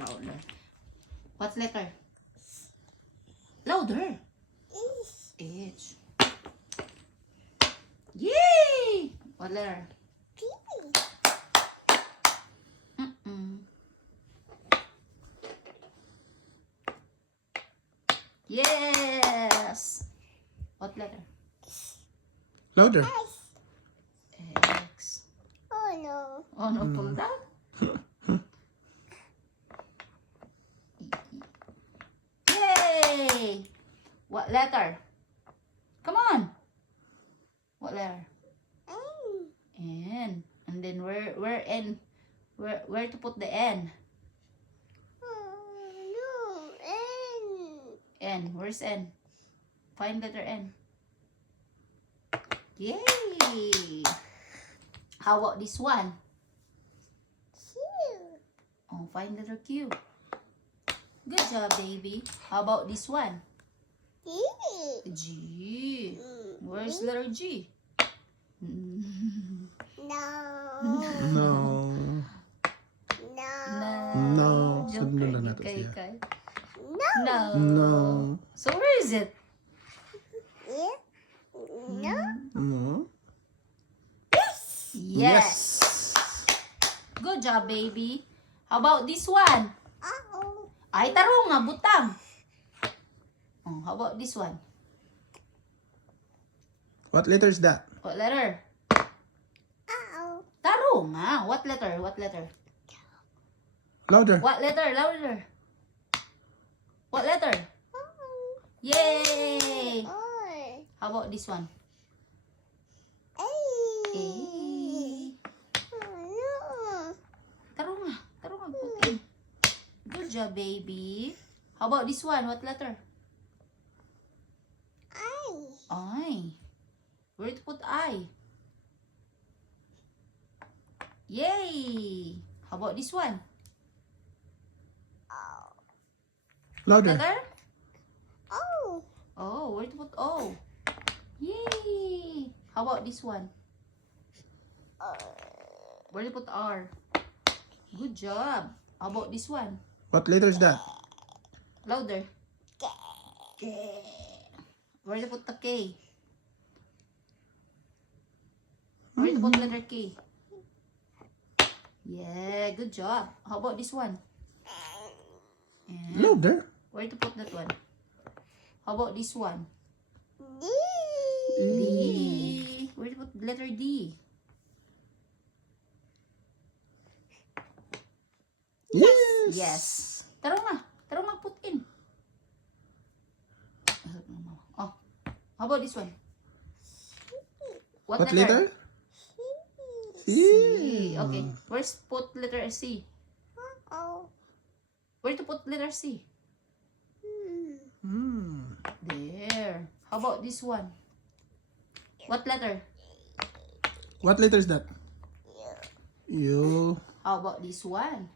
Louder. What letter? Louder. H. Yay! What letter? Yes. What letter? Louder. X. Oh no. Oh no, pull that. Yay! What letter? Come on. What letter? N. And then where N? Where to put the N? No. N. N. Where's N? Find letter N. Yay! How about this one? Q. Oh, find letter Q. Good job, baby. How about this one? G. G. Where's letter G? No. No. No. No. Joke Sunod na lang, nato siya. kay. No. No. No. So where is it? Yeah. No. No. Yes. Good job, baby. How about this one? Uh-oh. Ay, tarong nga, butang. Oh, how about this one? What letter is that? What letter? Uh-oh. Tarong nga. What letter? What letter? Louder. What letter? Louder. What letter? Yay! Or. How about this one? A. A. No. Tarong nga. Tarong nga, putin. Good job, baby. How about this one? What letter? I. I. Where to put I? Yay! How about this one? Louder. Letter? Oh. Oh, where to put O? Yay! How about this one? Where to put R? Good job. How about this one? What letter is that? Louder. Where to put the K? Where to put letter K? Yeah, good job. How about this one? And Louder. where to put that one? How about this one? D. D. Where to put letter D? Yes. Yes. Tarong nga. Tarong nga put in. Oh. How about this one? What letter? C. Okay. Where's put letter C? Oh. Where to put letter C? There. How about this one? What letter? What letter is that? U. How about this one?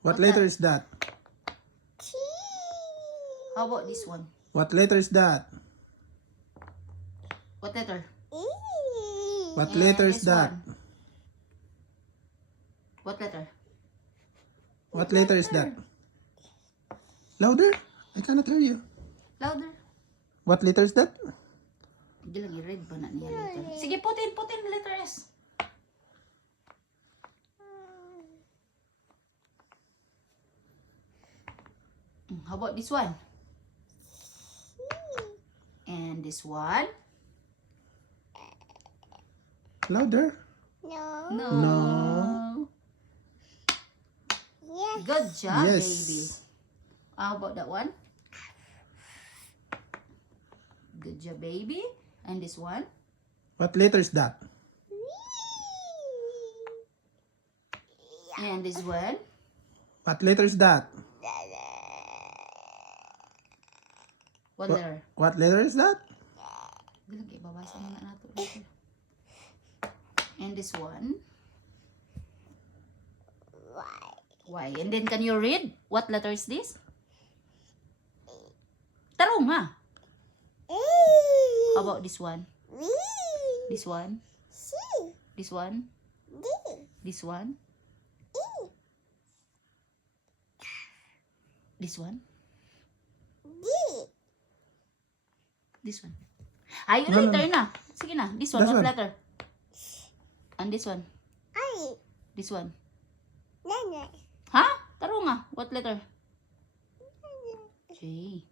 What What letter that? is that? T. How about this one? What letter is that? What letter? E. What And letter is this that? one. What letter? What letter is that? Louder. I cannot hear you. Louder. What letter is that? Hindi lang i-read ba na niya letter? Sige, put in letter S. How about this one? And this one? Louder. No. No. No. Yes. Good job, Yes. baby. How about that one? Good job, baby. And this one? What letter is that? And this one? What letter is that? What What- letter? What letter is that? Hindi lang, ibabasa na nato. And this one? Y. And then can you read? What letter is this? Tarong nga. How about this one? This one? C. This one? D. This one? E. This one? D. This one. Ay, No, no, later na. Sige na. This one, This what one. letter? And this one. I. This one. Nana. Ha? Taro nga. What letter? J.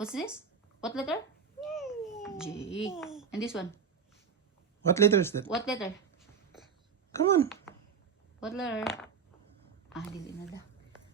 What's this? What letter? J. And this one. What letter is that? What letter? Come on. What letter? Ah, dili na da.